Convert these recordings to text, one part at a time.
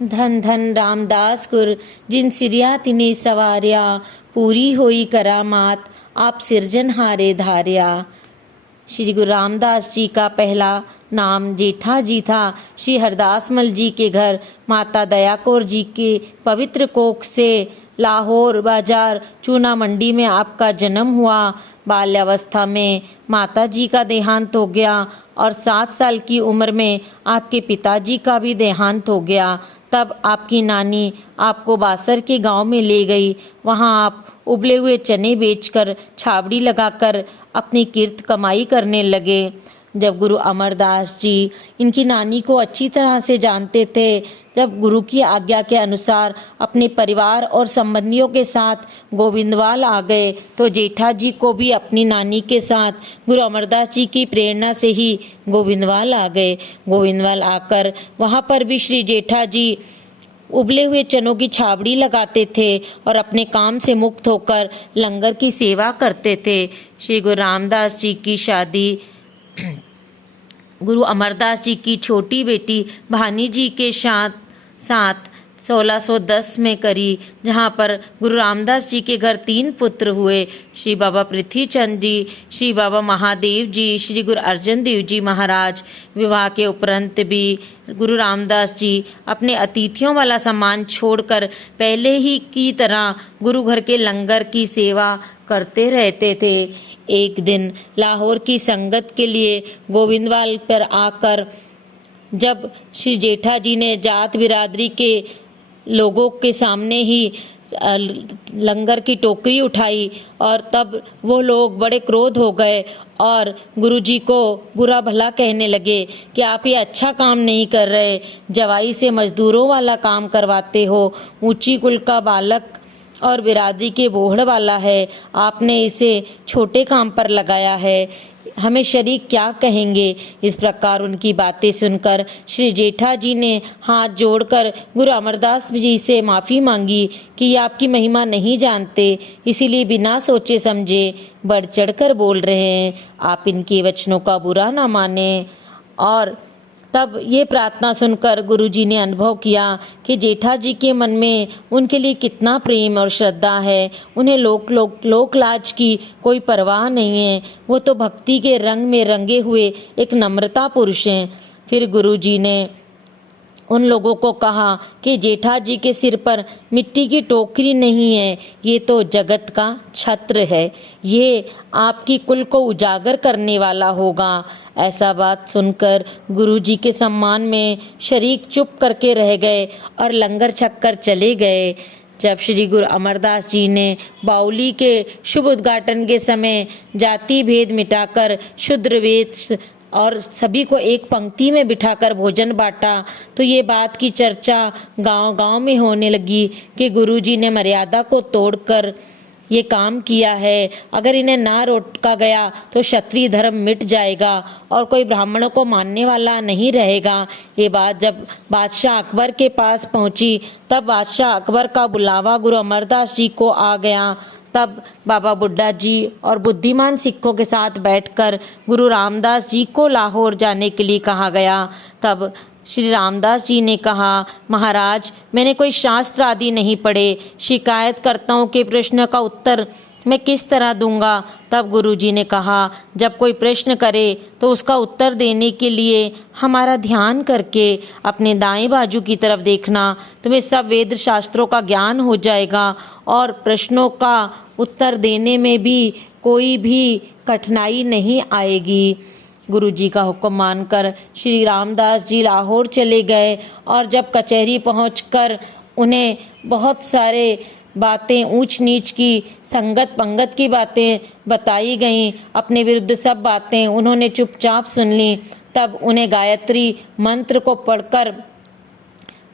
धन धन रामदास गुर जिन सिरिया तिने सवारिया, पूरी होई करामात आप सिरजनहारे धार्या। श्री गुरु रामदास जी का पहला नाम जेठा जी था। श्री हरदास मल जी के घर माता दया कौर जी के पवित्र कोख से लाहौर बाजार चूना मंडी में आपका जन्म हुआ। बाल्यावस्था में माता जी का देहांत हो गया और 7 साल की उम्र में आपके पिताजी का भी देहांत हो गया। तब आपकी नानी आपको बासर के गांव में ले गई। वहां आप उबले हुए चने बेचकर छावड़ी लगाकर अपनी किर्त कमाई करने लगे। जब गुरु अमरदास जी इनकी नानी को अच्छी तरह से जानते थे, जब गुरु की आज्ञा के अनुसार अपने परिवार और संबंधियों के साथ गोविंदवाल आ गए, तो जेठा जी को भी अपनी नानी के साथ गुरु अमरदास जी की प्रेरणा से ही गोविंदवाल आ गए। गोविंदवाल आकर वहाँ पर भी श्री जेठा जी उबले हुए चनों की छावड़ी लगाते थे और अपने काम से मुक्त होकर लंगर की सेवा करते थे। श्री गुरु रामदास जी की शादी गुरु अमरदास जी की छोटी बेटी भानी जी के साथ 1610 में करी, जहाँ पर गुरु रामदास जी के घर 3 पुत्र हुए। श्री बाबा पृथ्वी चंद जी, श्री बाबा महादेव जी, श्री गुरु अर्जन देव जी महाराज। विवाह के उपरांत भी गुरु रामदास जी अपने अतिथियों वाला सम्मान छोड़कर पहले ही की तरह गुरु घर के लंगर की सेवा करते रहते थे। एक दिन लाहौर की संगत के लिए गोविंदवाल पर आकर जब श्री जेठा जी ने जात बिरादरी के लोगों के सामने ही लंगर की टोकरी उठाई और तब वो लोग बड़े क्रोध हो गए और गुरुजी को बुरा भला कहने लगे कि आप ये अच्छा काम नहीं कर रहे, जवाई से मजदूरों वाला काम करवाते हो, ऊंची कुल का बालक और बिरादरी के बोहड़ वाला है, आपने इसे छोटे काम पर लगाया है, हमें शरीक क्या कहेंगे। इस प्रकार उनकी बातें सुनकर श्री जेठा जी ने हाथ जोड़कर गुरु अमरदास जी से माफ़ी मांगी कि ये आपकी महिमा नहीं जानते, इसीलिए बिना सोचे समझे बढ़ चढ़कर बोल रहे हैं, आप इनके वचनों का बुरा ना माने। और तब ये प्रार्थना सुनकर गुरुजी ने अनुभव किया कि जेठा जी के मन में उनके लिए कितना प्रेम और श्रद्धा है। उन्हें लोक लाज की कोई परवाह नहीं है, वो तो भक्ति के रंग में रंगे हुए एक नम्रता पुरुष हैं। फिर गुरुजी ने उन लोगों को कहा कि जेठा जी के सिर पर मिट्टी की टोकरी नहीं है, ये तो जगत का छत्र है, ये आपकी कुल को उजागर करने वाला होगा। ऐसा बात सुनकर गुरुजी के सम्मान में शरीक चुप करके रह गए और लंगर छककर चले गए। जब श्री गुरु अमरदास जी ने बाउली के शुभ उद्घाटन के समय जाति भेद मिटाकर शूद्र वेद और सभी को एक पंक्ति में बिठाकर भोजन बांटा, तो ये बात की चर्चा गांव-गांव में होने लगी कि गुरुजी ने मर्यादा को तोड़कर ये काम किया है। अगर इन्हें ना रोका गया तो क्षत्रिय धर्म मिट जाएगा और कोई ब्राह्मणों को मानने वाला नहीं रहेगा। ये बात जब बादशाह अकबर के पास पहुंची, तब बादशाह अकबर का बुलावा गुरु अमरदास जी को आ गया। तब बाबा बुड्ढा जी और बुद्धिमान सिखों के साथ बैठकर गुरु रामदास जी को लाहौर जाने के लिए कहा गया। तब श्री रामदास जी ने कहा, महाराज मैंने कोई शास्त्र आदि नहीं पढ़े, शिकायतकर्ताओं के प्रश्न का उत्तर मैं किस तरह दूंगा। तब गुरुजी ने कहा, जब कोई प्रश्न करे तो उसका उत्तर देने के लिए हमारा ध्यान करके अपने दाएं बाजू की तरफ देखना, तुम्हें सब वेद शास्त्रों का ज्ञान हो जाएगा और प्रश्नों का उत्तर देने में भी कोई भी कठिनाई नहीं आएगी। गुरुजी का हुक्म मानकर श्री रामदास जी लाहौर चले गए और जब कचहरी पहुंचकर उन्हें बहुत सारे बातें ऊंच नीच की, संगत पंगत की बातें बताई गईं, अपने विरुद्ध सब बातें उन्होंने चुपचाप सुन ली। तब उन्हें गायत्री मंत्र को पढ़कर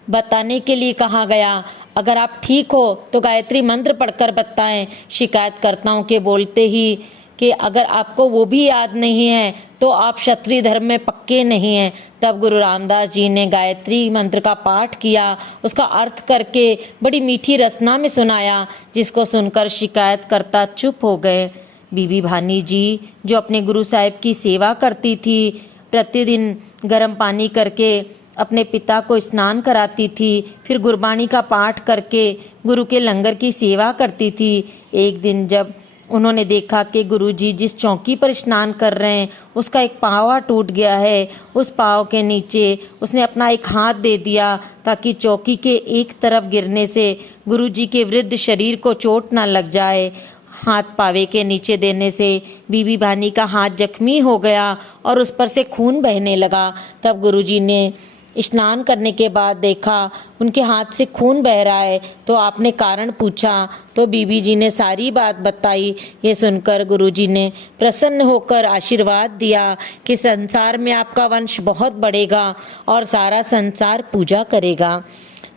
बताने के लिए कहा गया। अगर आप ठीक हो तो गायत्री मंत्र पढ़कर बताएं। शिकायतकर्ताओं के बोलते ही कि अगर आपको वो भी याद नहीं है तो आप क्षत्रिय धर्म में पक्के नहीं हैं। तब गुरु रामदास जी ने गायत्री मंत्र का पाठ किया, उसका अर्थ करके बड़ी मीठी रसना में सुनाया, जिसको सुनकर शिकायतकर्ता चुप हो गए। बीबी भानी जी जो अपने गुरु साहिब की सेवा करती थी, प्रतिदिन गर्म पानी करके अपने पिता को स्नान कराती थी, फिर गुरबाणी का पाठ करके गुरु के लंगर की सेवा करती थी। एक दिन जब उन्होंने देखा कि गुरुजी जिस चौकी पर स्नान कर रहे हैं उसका एक पाँव टूट गया है, उस पाँव के नीचे उसने अपना एक हाथ दे दिया ताकि चौकी के एक तरफ गिरने से गुरुजी के वृद्ध शरीर को चोट न लग जाए। हाथ पावे के नीचे देने से बीबी भानी का हाथ जख्मी हो गया और उस पर से खून बहने लगा। तब गुरुजी ने स्नान करने के बाद देखा उनके हाथ से खून बह रहा है, तो आपने कारण पूछा तो बीबी जी ने सारी बात बताई। ये सुनकर गुरुजी ने प्रसन्न होकर आशीर्वाद दिया कि संसार में आपका वंश बहुत बढ़ेगा और सारा संसार पूजा करेगा।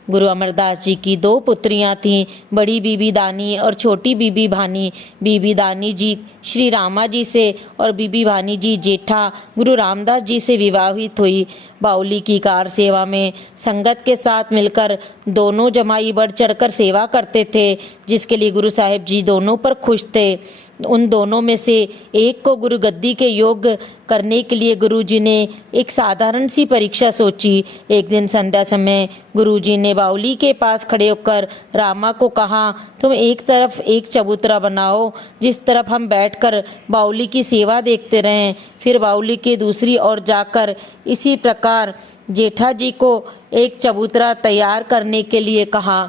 गुरु अमरदास जी की 2 पुत्रियां थीं, बड़ी बीबी दानी और छोटी बीबी भानी। बीबी दानी जी श्री रामा जी से और बीबी भानी जी जेठा गुरु रामदास जी से विवाहित हुई। बाउली की कार सेवा में संगत के साथ मिलकर दोनों जमाई बढ़ चढ़कर सेवा करते थे, जिसके लिए गुरु साहिब जी दोनों पर खुश थे। उन दोनों में से एक को गुरु गद्दी के योग्य करने के लिए गुरुजी ने एक साधारण सी परीक्षा सोची। एक दिन संध्या समय गुरुजी ने बाउली के पास खड़े होकर रामा को कहा, तुम एक तरफ एक चबूतरा बनाओ जिस तरफ हम बैठकर बाउली की सेवा देखते रहें। फिर बाउली के दूसरी ओर जाकर इसी प्रकार जेठा जी को एक चबूतरा तैयार करने के लिए कहा।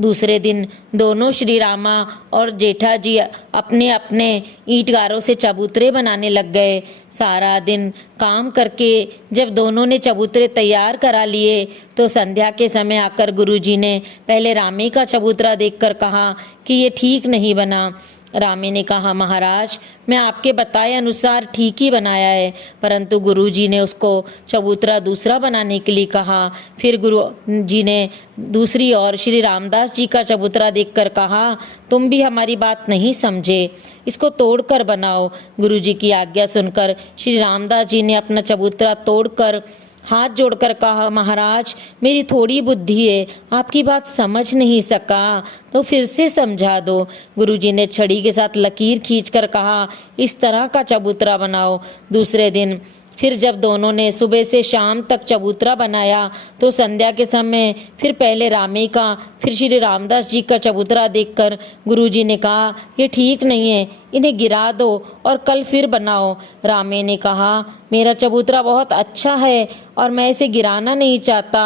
दूसरे दिन दोनों श्री रामा और जेठा जी अपने अपने ईंटगारों से चबूतरे बनाने लग गए। सारा दिन काम करके जब दोनों ने चबूतरे तैयार करा लिए तो संध्या के समय आकर गुरुजी ने पहले रामे का चबूतरा देखकर कहा कि ये ठीक नहीं बना। रामे ने कहा, महाराज मैं आपके बताए अनुसार ठीक ही बनाया है, परंतु गुरुजी ने उसको चबूतरा दूसरा बनाने के लिए कहा। फिर गुरु जी ने दूसरी ओर श्री रामदास जी का चबूतरा देखकर कहा, तुम भी हमारी बात नहीं समझे, इसको तोड़कर बनाओ। गुरुजी की आज्ञा सुनकर श्री रामदास जी ने अपना चबूतरा तोड़कर हाथ जोड़कर कहा, महाराज मेरी थोड़ी बुद्धि है, आपकी बात समझ नहीं सका तो फिर से समझा दो। गुरुजी ने छड़ी के साथ लकीर खींचकर कहा, इस तरह का चबूतरा बनाओ। दूसरे दिन फिर जब दोनों ने सुबह से शाम तक चबूतरा बनाया तो संध्या के समय फिर पहले रामे का फिर श्री रामदास जी का चबूतरा देखकर गुरुजी ने कहा, ये ठीक नहीं है, इन्हें गिरा दो और कल फिर बनाओ। रामे ने कहा, मेरा चबूतरा बहुत अच्छा है और मैं इसे गिराना नहीं चाहता।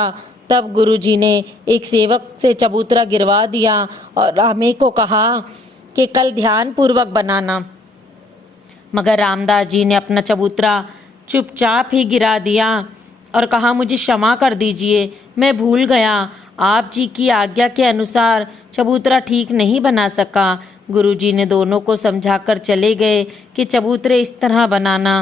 तब गुरुजी ने एक सेवक से चबूतरा गिरवा दिया और रामे को कहा कि कल ध्यान पूर्वक बनाना। मगर रामदास जी ने अपना चबूतरा चुपचाप ही गिरा दिया और कहा, मुझे क्षमा कर दीजिए, मैं भूल गया, आप जी की आज्ञा के अनुसार चबूतरा ठीक नहीं बना सका। गुरुजी ने दोनों को समझाकर चले गए कि चबूतरे इस तरह बनाना।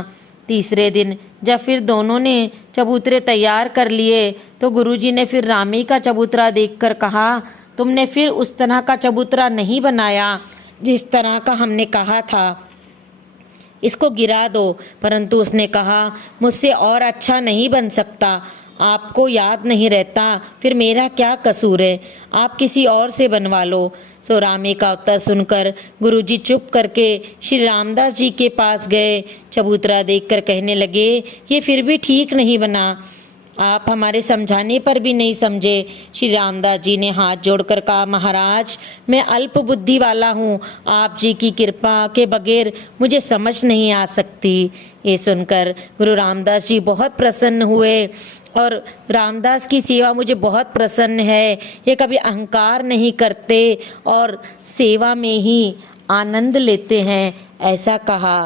तीसरे दिन जब फिर दोनों ने चबूतरे तैयार कर लिए तो गुरुजी ने फिर रामे का चबूतरा देखकर कहा, तुमने फिर उस तरह का चबूतरा नहीं बनाया जिस तरह का हमने कहा था, इसको गिरा दो। परंतु उसने कहा, मुझसे और अच्छा नहीं बन सकता, आपको याद नहीं रहता, फिर मेरा क्या कसूर है, आप किसी और से बनवा लो। सो रामे का उत्तर सुनकर गुरुजी चुप करके श्री रामदास जी के पास गए। चबूतरा देखकर कहने लगे, ये फिर भी ठीक नहीं बना, आप हमारे समझाने पर भी नहीं समझे। श्री रामदास जी ने हाथ जोड़कर कहा, महाराज मैं अल्प बुद्धि वाला हूँ, आप जी की कृपा के बगैर मुझे समझ नहीं आ सकती। ये सुनकर गुरु रामदास जी बहुत प्रसन्न हुए और रामदास की सेवा मुझे बहुत प्रसन्न है, ये कभी अहंकार नहीं करते और सेवा में ही आनंद लेते हैं, ऐसा कहा।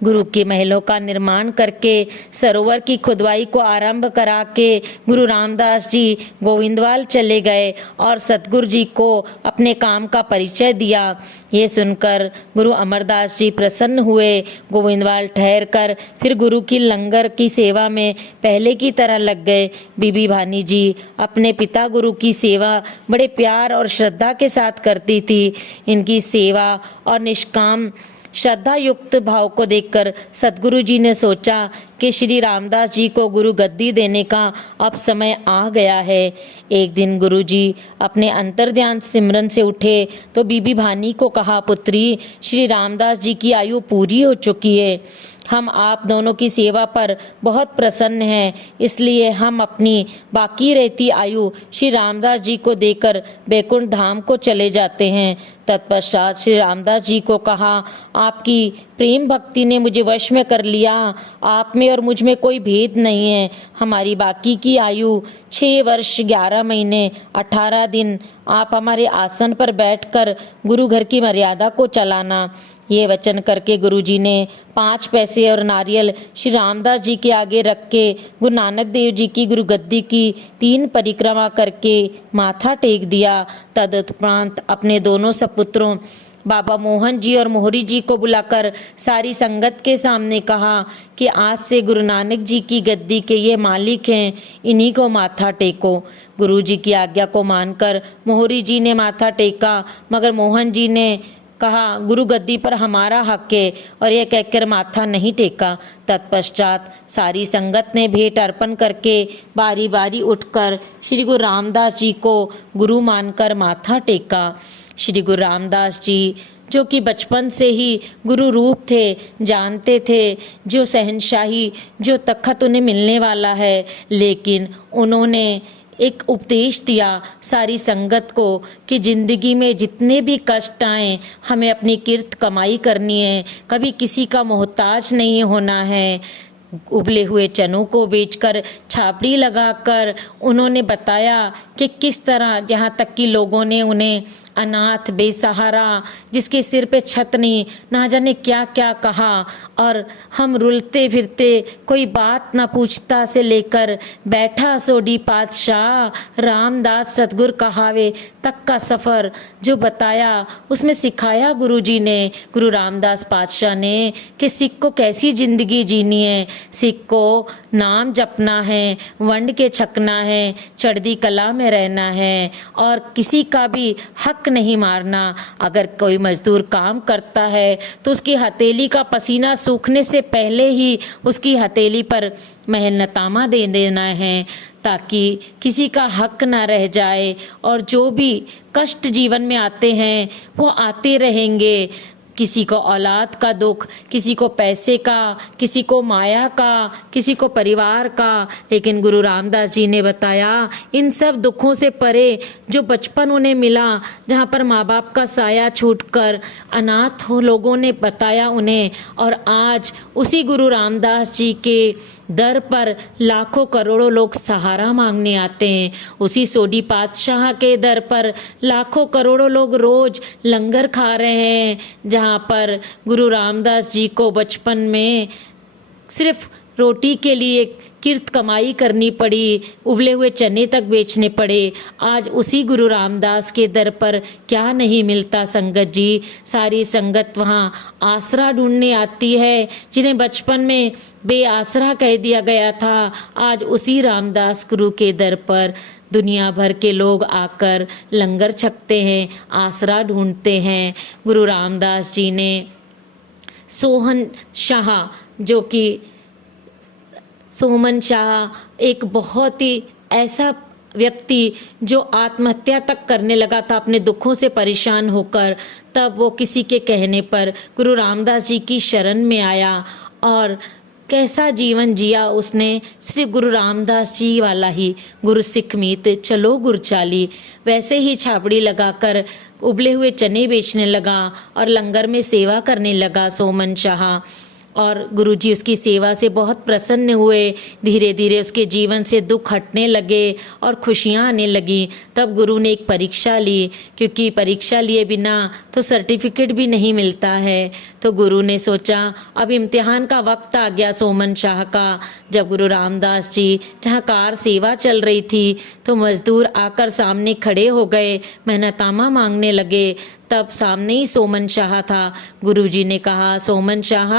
गुरु के महलों का निर्माण करके सरोवर की खुदवाई को आरंभ करा के गुरु रामदास जी गोविंदवाल चले गए और सतगुरु जी को अपने काम का परिचय दिया। ये सुनकर गुरु अमरदास जी प्रसन्न हुए। गोविंदवाल ठहर कर फिर गुरु की लंगर की सेवा में पहले की तरह लग गए। बीबी भानी जी अपने पिता गुरु की सेवा बड़े प्यार और श्रद्धा के साथ करती थी। इनकी सेवा और निष्काम श्रद्धा युक्त भाव को देखकर सतगुरु जी ने सोचा कि श्री रामदास जी को गुरु गद्दी देने का अब समय आ गया है। एक दिन गुरु जी अपने अंतर्ध्यान सिमरन से उठे तो बीबी भानी को कहा, पुत्री श्री रामदास जी की आयु पूरी हो चुकी है, हम आप दोनों की सेवा पर बहुत प्रसन्न हैं, इसलिए हम अपनी बाकी रहती आयु श्री रामदास जी को देकर बैकुंठ धाम को चले जाते हैं। तत्पश्चात श्री रामदास जी को कहा, आपकी प्रेम भक्ति ने मुझे वश में कर लिया। आप में और मुझ में कोई भेद नहीं है। हमारी बाकी की आयु 6 वर्ष 11 महीने 18 दिन आप हमारे आसन पर बैठकर गुरु घर की मर्यादा को चलाना। ये वचन करके गुरुजी ने 5 पैसे और नारियल श्री रामदास जी के आगे रख के गुरु नानक देव जी की गुरु गद्दी की 3 परिक्रमा करके माथा टेक दिया। तदुपरांत अपने दोनों सपुत्रों बाबा मोहन जी और मोहरी जी को बुलाकर सारी संगत के सामने कहा कि आज से गुरु नानक जी की गद्दी के ये मालिक हैं, इन्हीं को माथा टेको। गुरु जी की आज्ञा को मानकर मोहरी जी ने माथा टेका, मगर मोहन जी ने कहा गुरु गद्दी पर हमारा हक है, और यह कहकर माथा नहीं टेका। तत्पश्चात सारी संगत ने भेंट अर्पण करके बारी बारी उठकर श्री गुरु रामदास जी को गुरु मानकर माथा टेका। श्री गुरु रामदास जी जो कि बचपन से ही गुरु रूप थे, जानते थे जो शहंशाही जो तख्त उन्हें मिलने वाला है, लेकिन उन्होंने एक उपदेश दिया सारी संगत को कि जिंदगी में जितने भी कष्ट आए हमें अपनी किर्त कमाई करनी है, कभी किसी का मोहताज नहीं होना है। उबले हुए चनों को बेचकर छापड़ी लगाकर उन्होंने बताया कि किस तरह, यहाँ तक कि लोगों ने उन्हें अनाथ बेसहारा जिसके सिर पे छत नहीं, ना जाने क्या क्या कहा, और हम रुलते फिरते कोई बात ना पूछता से लेकर बैठा सोडी पातशाह रामदास सतगुर कहावे तक का सफ़र जो बताया, उसमें सिखाया गुरुजी ने, गुरु रामदास पातशाह ने, कि सिख को कैसी ज़िंदगी जीनी है। सिख को नाम जपना है, वंड के छकना है, चढ़दी कला में रहना है, और किसी का भी हक नहीं मारना। अगर कोई मजदूर काम करता है तो उसकी हथेली का पसीना सूखने से पहले ही उसकी हथेली पर मेहनतनामा दे देना है, ताकि किसी का हक ना रह जाए। और जो भी कष्ट जीवन में आते हैं वो आते रहेंगे, किसी को औलाद का दुख, किसी को पैसे का, किसी को माया का, किसी को परिवार का, लेकिन गुरु रामदास जी ने बताया इन सब दुखों से परे जो बचपन उन्हें मिला, जहाँ पर माँ बाप का साया छूटकर अनाथ हो लोगों ने बताया उन्हें, और आज उसी गुरु रामदास जी के दर पर लाखों करोड़ों लोग सहारा मांगने आते हैं। उसी सोडी पातशाह के दर पर लाखों करोड़ों लोग रोज लंगर खा रहे हैं, जहाँ पर गुरु रामदास जी को बचपन में सिर्फ रोटी के लिए किर्त कमाई करनी पड़ी, उबले हुए चने तक बेचने पड़े। आज उसी गुरु रामदास के दर पर क्या नहीं मिलता संगत जी। सारी संगत वहाँ आसरा ढूंढने आती है, जिन्हें बचपन में बेआसरा कह दिया गया था। आज उसी रामदास गुरु के दर पर दुनिया भर के लोग आकर लंगर छकते हैं, आसरा ढूंढते हैं। गुरु रामदास जी ने सोहन शाह, जो कि सोमन शाह एक बहुत ही ऐसा व्यक्ति जो आत्महत्या तक करने लगा था अपने दुखों से परेशान होकर, तब वो किसी के कहने पर गुरु रामदास जी की शरण में आया और कैसा जीवन जिया उसने। सिर्फ गुरु रामदास जी वाला ही गुरु सिख मीत चलो गुर चाली, वैसे ही छाबड़ी लगाकर उबले हुए चने बेचने लगा और लंगर में सेवा करने लगा सोमन शाह। और गुरुजी उसकी सेवा से बहुत प्रसन्न हुए। धीरे धीरे उसके जीवन से दुख हटने लगे और खुशियाँ आने लगी। तब गुरु ने एक परीक्षा ली, क्योंकि परीक्षा लिए बिना तो सर्टिफिकेट भी नहीं मिलता है। तो गुरु ने सोचा अब इम्तिहान का वक्त आ गया सोमन शाह का। जब गुरु रामदास जी जहाँ कार सेवा चल रही थी तो मजदूर आकर सामने खड़े हो गए, मेहनतामा मांगने लगे। तब सामने ही सोमन शाह था। गुरुजी ने कहा, सोमन शाह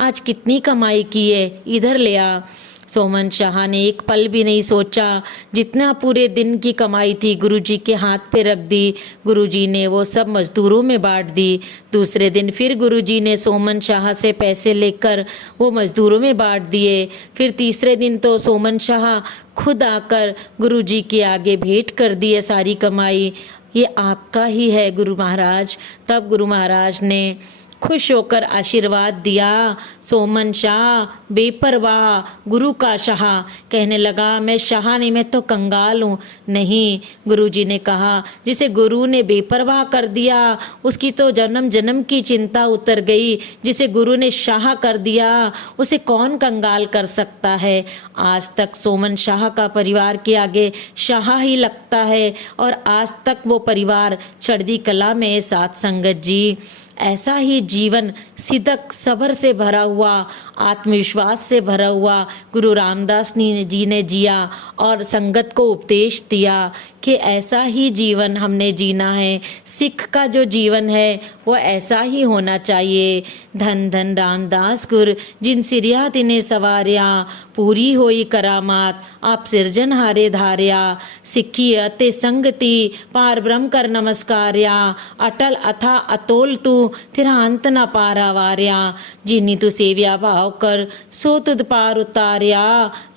आज कितनी कमाई की है, इधर ले आ। सोमन शाह ने एक पल भी नहीं सोचा, जितना पूरे दिन की कमाई थी गुरुजी के हाथ पे रख दी। गुरुजी ने वो सब मजदूरों में बांट दी। दूसरे दिन फिर गुरुजी ने सोमन शाह से पैसे लेकर वो मजदूरों में बांट दिए। फिर तीसरे दिन तो सोमन शाह खुद आकर गुरुजी के आगे भेंट कर दिए सारी कमाई, ये आपका ही है गुरु महाराज। तब गुरु महाराज ने खुश होकर आशीर्वाद दिया। सोमन शाह बेपरवाह गुरु का शाह कहने लगा, मैं शाह नहीं, मैं तो कंगाल हूँ। नहीं, गुरुजी ने कहा, जिसे गुरु ने बेपरवाह कर दिया उसकी तो जन्म जन्म की चिंता उतर गई। जिसे गुरु ने शाह कर दिया उसे कौन कंगाल कर सकता है। आज तक सोमन शाह का परिवार के आगे शाह ही लगता है और आज तक वो परिवार चढ़दी कला में साथ संगत जी। ऐसा ही जीवन सिदक सब्र से भरा हुआ, आत्मविश्वास से भरा हुआ गुरु रामदास जी ने जिया और संगत को उपदेश दिया कि ऐसा ही जीवन हमने जीना है। सिख का जो जीवन है वो ऐसा ही होना चाहिए। धन धन रामदास गुर जिन सिरिया तिने सवारिया, पूरी होई करामात आप सिरजनहारे धारिया। सिक्खी अते संगति पार ब्रह्म कर नमस्कार्या, अटल अथा अतोल तू तेरा अंत न पारा वार्या। जिन्नी तू सेव्या भाव कर सो तुद पार उतार्या,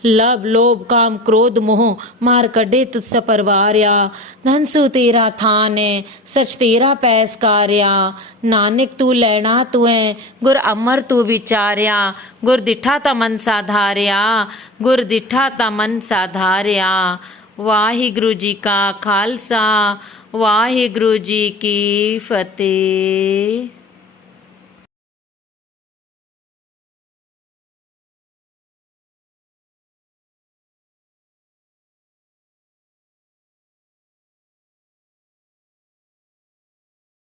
लब लोभ काम क्रोध मोह मार कड्डे तुझ सपरवार्या। धन सु तेरा थान है सच तेरा पैसकार्या, नानक तू लैना तू है गुर अमर तू विचार्या। गुर दिठा ता मन साधार्या, गुर दिठा ता मन साधार्या। वाहिगुरु जी का खालसा, वाहिगुरु जी की फतेह।